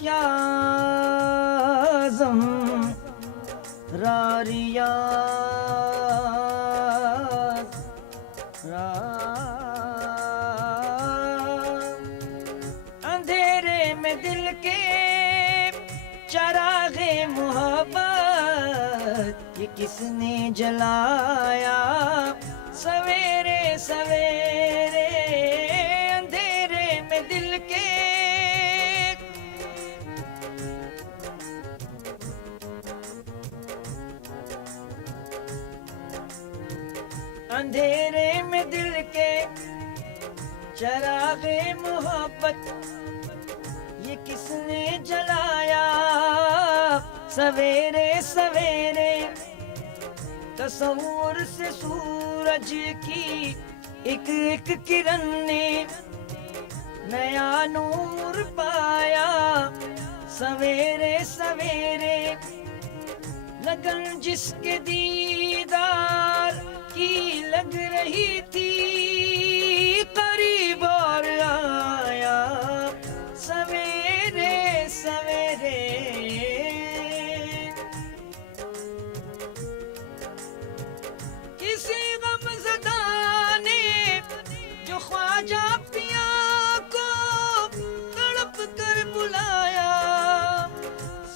रियाज़म रारियाज़ अंधेरे में दिल के चरागे मोहब्बत ये किसने जलाया सवेरे सवेरे अंधेरे में दिल के अंधेरे में दिल के चरागे मोहब्बत ये किसने जलाया सवेरे सवेरे तस्वुर से सूरज की एक एक किरण ने नया नूर पाया सवेरे सवेरे लगन जिसके दीदार की लग रही थी करीब और आया सवेरे सवेरे किसी गमज़दा ने जो ख्वाजा पिया को तड़प कर बुलाया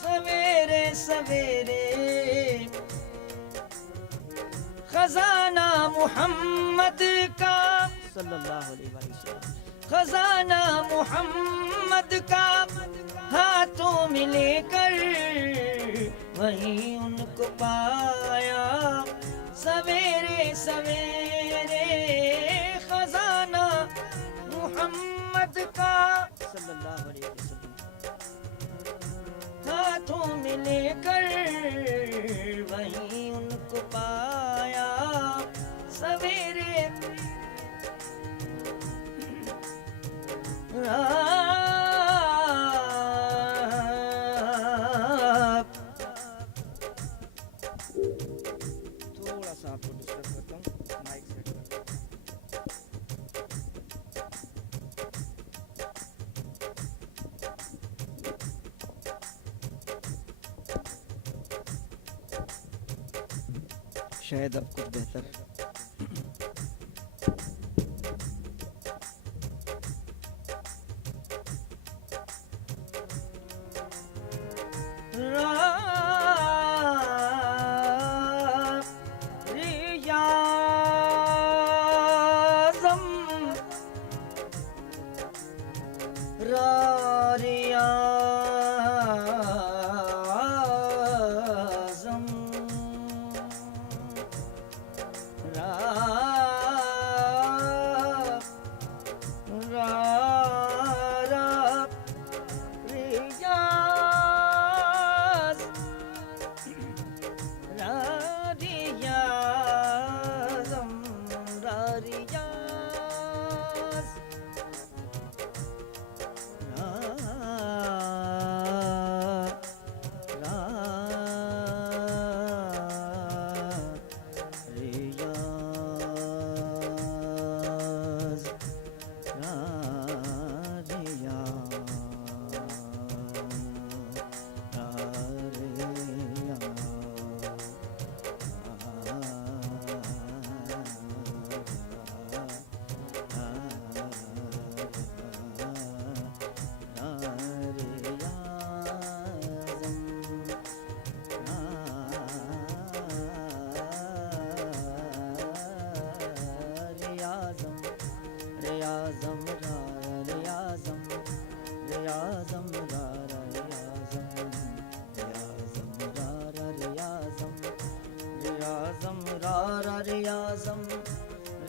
सवेरे सवेरे खजाना मोहम्मद का सल्लल्लाहु अलैहि वसल्लम खजाना मोहम्मद का हाथों में लेकर वहीं उनको पाया सवेरे सवेरे खजाना मोहम्मद का सल्लल्लाहु अलैहि वसल्लम हाथों में लेकर वहीं उनको पाया सवेरे थोड़ा सा आपको डिस्टर्ब करता हूँ माइक सेट कर शायद अब कुछ बेहतर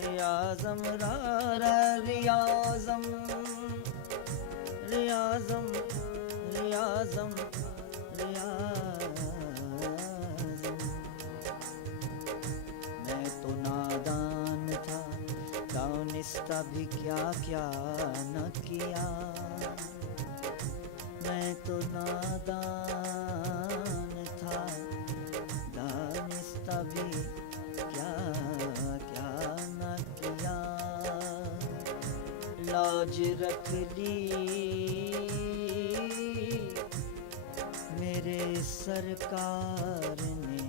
रियाज़म रारा रियाज़म रियाज़म रियाज़म रियाज़म मैं तो नादान था दानिस्ता भी क्या क्या न किया मैं तो नादान था दानिस्ता भी क्या क्या न किया लाज रख ली सरकार ने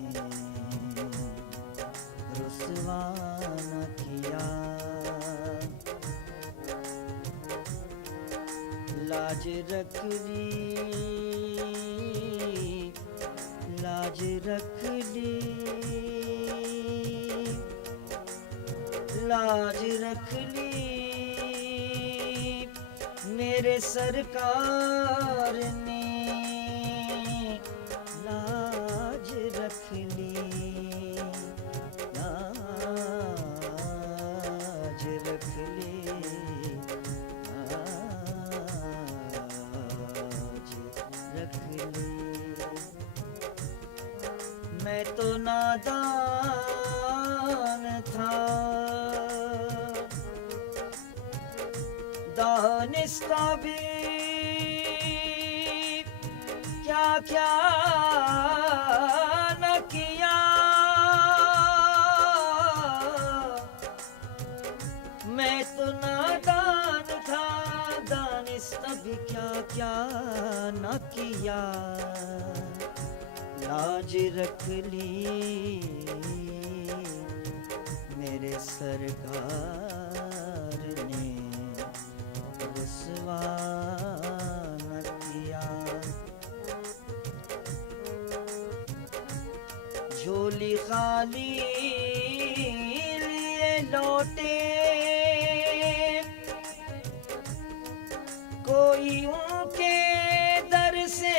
रुसवा न किया। लाज रख ली, लाज रख ली, लाज रख ली मेरे सरकार ने, लाज रख ली, लाज रख ली, लाज रख ली। मैं तो नादान था, दानिस्ता भी क्या क्या न किया। मैं तो नादान था, दानिस्ता भी क्या क्या न किया। लाज रख ली मेरे सरकार ने रुसवा न किया। झोली खाली लिए लौटे, कोई उनके दर से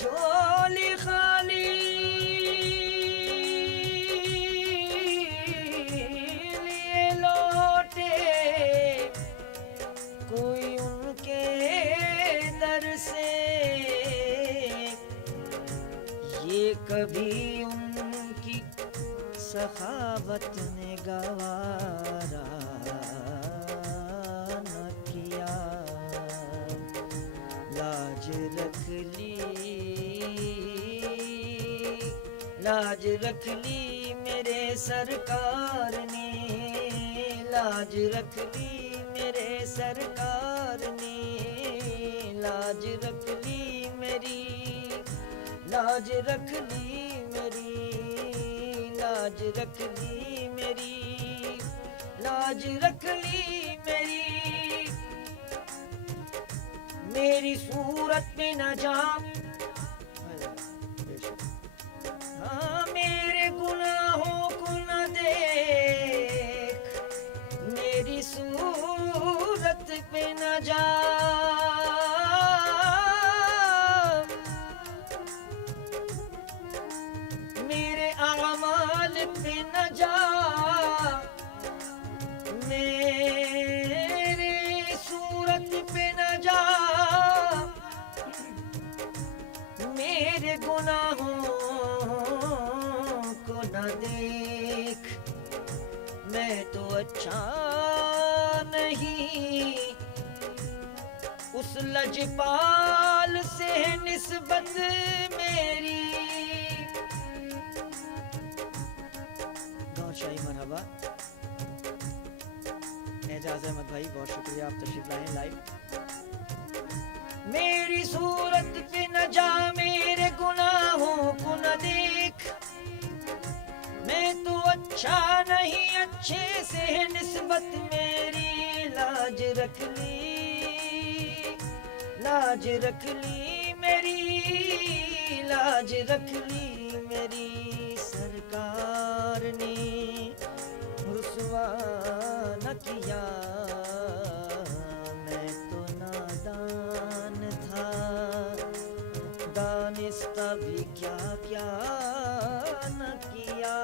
झोली खाली लिए लौटे, कोई उनके दर से। ये कभी उनकी सखावत ने गवारा न किया। लाज रख ली, लाज रख ली मेरे सरकार ने, लाज रख ली मेरे सरकार ने, लाज रख ली मेरी, लाज रख ली मेरी, लाज रख ली मेरी, लाज रख ली मेरी। मेरी सूरत पे न जा, हाँ मेरे गुनाहों को न देख, मेरी सूरत पे न जा। मेरे आमाल पे न जा, मेरे सूरत पे न जा। मेरे गुनाहों को न देख, मैं तो अच्छा नहीं। उस लजपाल से निस्बत मेरी। शाही मरहबा एजाज अहमद भाई, बहुत शुक्रिया आप तशरीफ लाए लाइव। मेरी सूरत पे न जा, मेरे गुनाहों को न देख, मैं तो अच्छा नहीं, अच्छे से है निस्बत मेरी। लाज रख ली, लाज रख ली मेरी, लाज रख ली मेरी। सरकार ने रुसवा न किया। मैं तो नादान था, दानिस्ता भी क्या क्या न किया।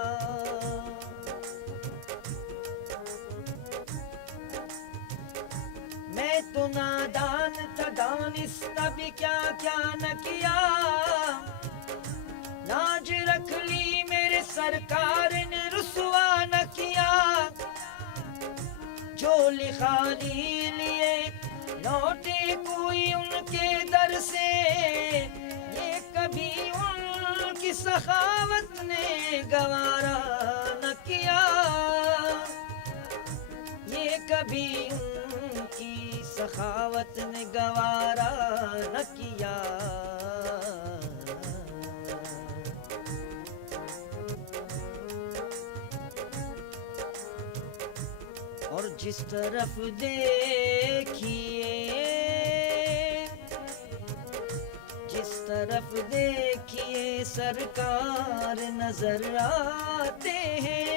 मैं तो नादान था, दानिस्ता भी क्या क्या न किया। लाज रख ली मेरे सरकार ने रुसवा न किया। झोली खाली लिए लौटे कोई उनके दर से, ये कभी उनकी सखावत ने गवारा न किया। ये कभी उनकी सखावत ने गवारा न किया। और जिस तरफ देखिए, जिस तरफ देखिए सरकार नजर आते हैं।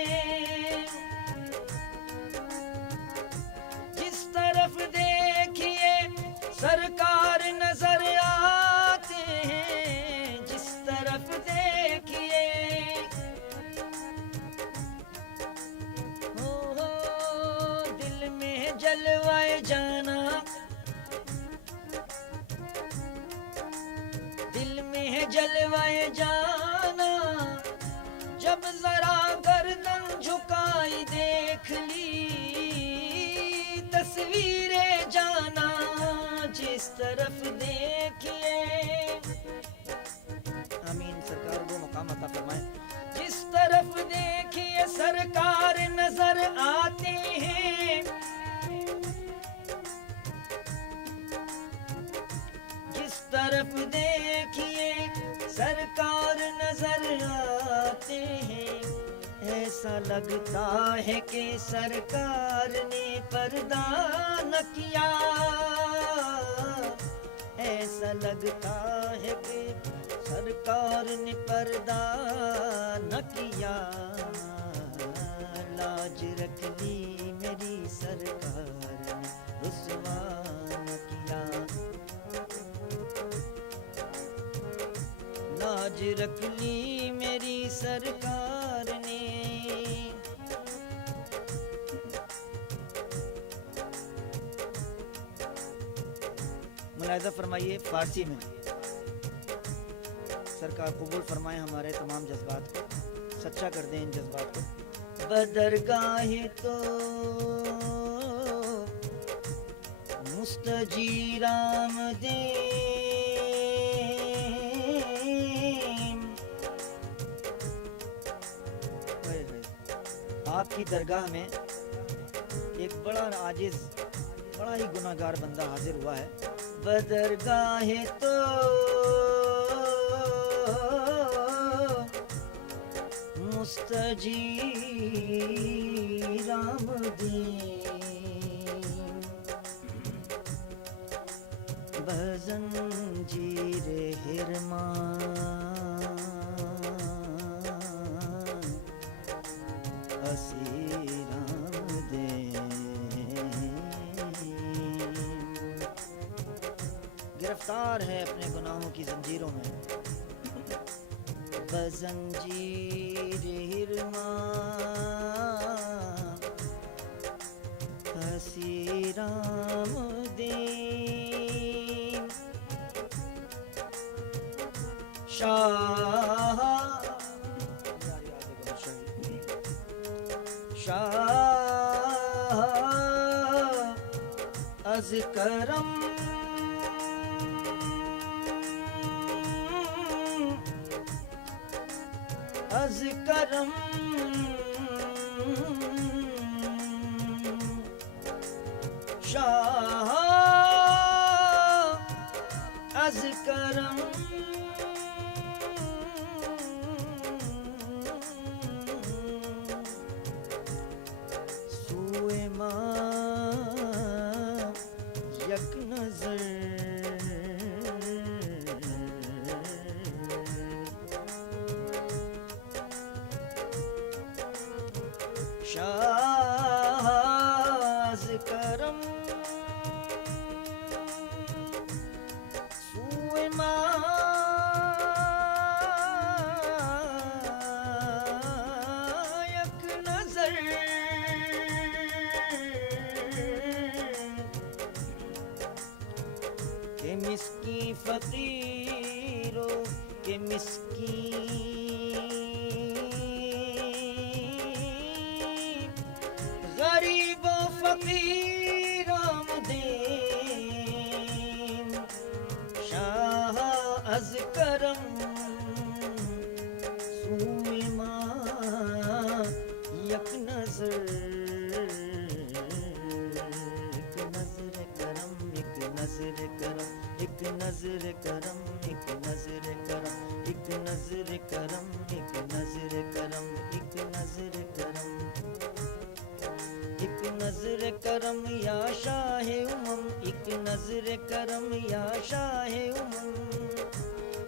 जिस तरफ देखिए सरकार नजर आते हैं। जिस तरफ देखिए दिल में जलवाए जाना, दिल में है जलवाए जाना। जब जरा गर्दन झुकाई देख ली तस्वीरें जाना। जिस तरफ देखिए, आमीन, सरकार को मकाम अता फरमाए। जिस तरफ देखिए सरकार नजर आते हैं। जिस तरफ देखिए सरकार नजर आते हैं। ऐसा लगता है कि सरकार ने पर्दा न किया। ऐसा लगता है कि सरकार ने पर्दा न किया। लाज रख ली मेरी सरकार ने रुसवा न किया। लाज रख ली मेरी सरकार ने। मुलाहिजा फरमाइए फारसी में। सरकार कबूल फरमाए हमारे तमाम जज्बात को, सच्चा कर दें इन जज्बात को। बदरगाहे तो मुस्तजीराम दे, आपकी दरगाह में एक बड़ा आजिज, बड़ा ही गुनाहगार बंदा हाजिर हुआ है। बदरगाहे तो मुस्तजीराम दीन, बजंजीर हिरमा हसीराम दे। गिरफ्तार है अपने गुनाहों की जंजीरों में। बजंजीर हिरमा हसीराम दे। शाह शाह अज करम अज करम शाह अज करम सूए मां यक नजर शाह करम सूए मायक नजर के मिस्की फकीरों के मिस्की गरीबों फकीर आमदीन। शाह अज करम सूए मां यक नजर करम नजर करम, एक नजर करम, एक नजर करम, एक नजर करम, एक नजर करम, एक नजर करम या शाहे उमम, एक नजर करम या शाहे उमम,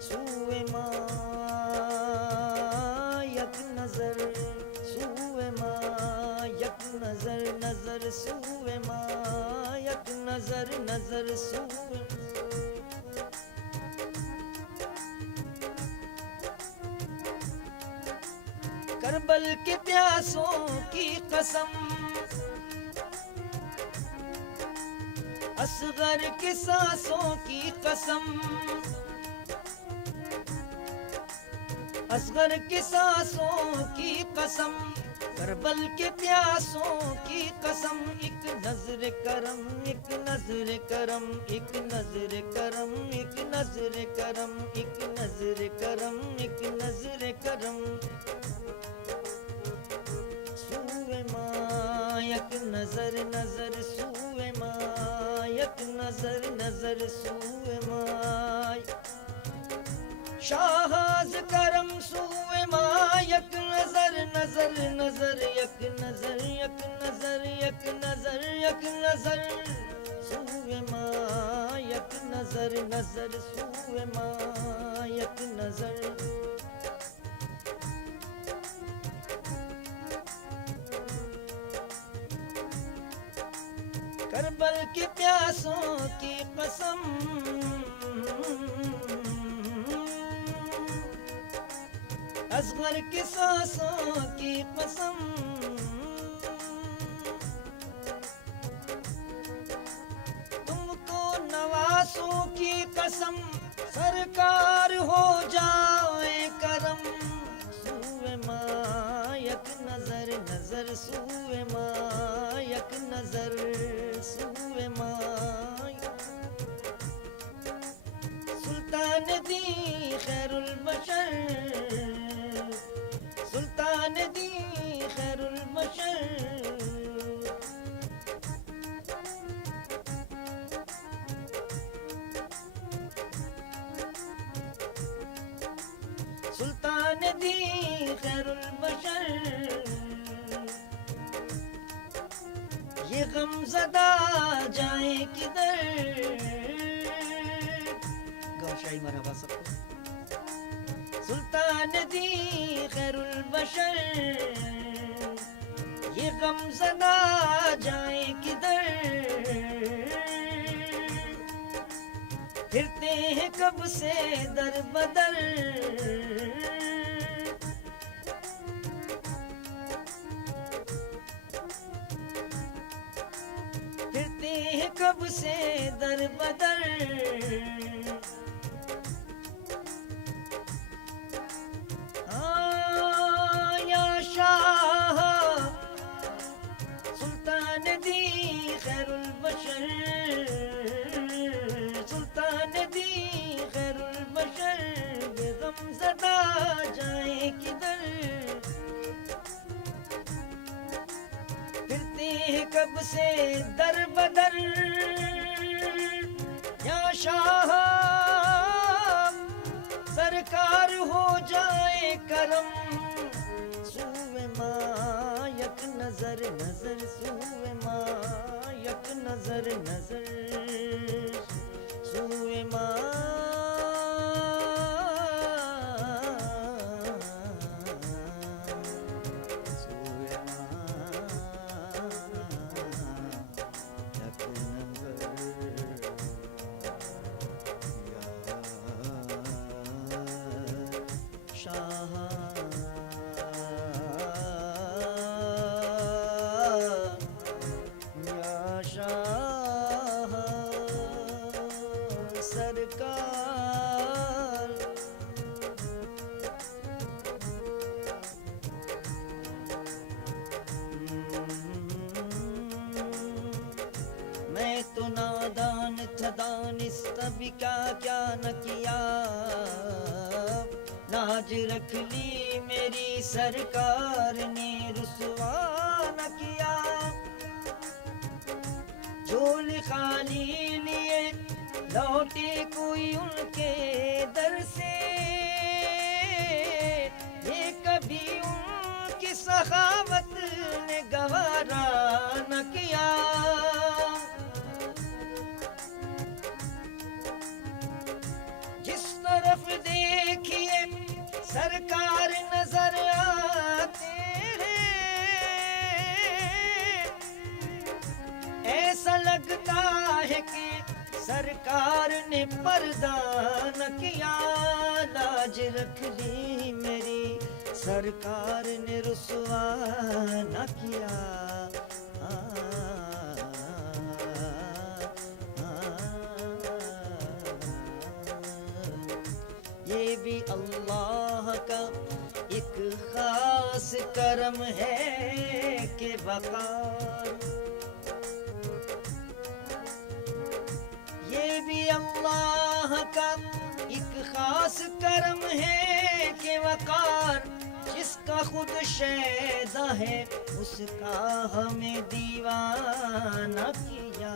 सूए माँ यक नजर, सूए माँ यक नजर, नजर सूए माँ यक नजर, नजर सूए। करबल के प्यासों की कसम, असगर के सांसों की कसम, असगर के सांसों की कसम, करबल के प्यासों की कसम, एक नजर करम, एक नजर करम, एक नजर करम, एक नजर करम, एक नजर करम, एक नजर करम, सूए माँ यक नजर, नजर सूए माँ यक नजर, नजर सूए माँ, शाहज करम सूए माँ यक नजर, नजर नजर यक नजर, यक नजर, यक नजर, यक नजर सूए माँ यक नजर, नजर सूए माँ यक नजर। करबल के प्यासों की कसम, असगर की सांसों की कसम, तुमको नवासों की कसम, सरकार हो जाए करम, सूए माँ यक नजर, नजर सूए माँ यक नजर, सूए माँ। सुल्तान दी खैरुल बशर, सुल्तान दी खैरुल बशर, सुल्तान दी खैरुल बशर, ये गमज़दा जाए किधर, गौशाई मरहबा सबको। सुल्तान दी खैरुल बशर, ये गमज़दा जाए किधर, फिरते हैं कब से दर बदर, फिरते हैं कब से दर बदर, या शाह सुल्तान दी खैरुल बशर, सुल्तान दी खैरुल बशर, ये गमज़दा जाए किधर, फिरते हैं कब से दर बदर, या शाह सरकार हो जाए करम, सूए माँ यक नजर, नजर सूए माँ यक नजर, नजर सूए माँ। मैं तो नादान था, दानिस्त भी क्या क्या न किया, नाज रख ली मेरी सरकार ने, रुसवा न किया, झोल खाली लिए लौटे कोई उनके दर से, ये कभी उनकी सखावत ने गवारा न किया। जिस तरफ देखिए सरकार नजर आते हैं, ऐसा लगता है कि सरकार ने पर्दा न किया। लाज रख ली मेरी सरकार ने रुसवा न किया। ये भी अल्लाह का एक खास करम है कि वक़ार, ये भी अल्लाह का एक खास करम है कि वक़ार, जिसका खुद शैदा है उसका हमें दीवाना किया।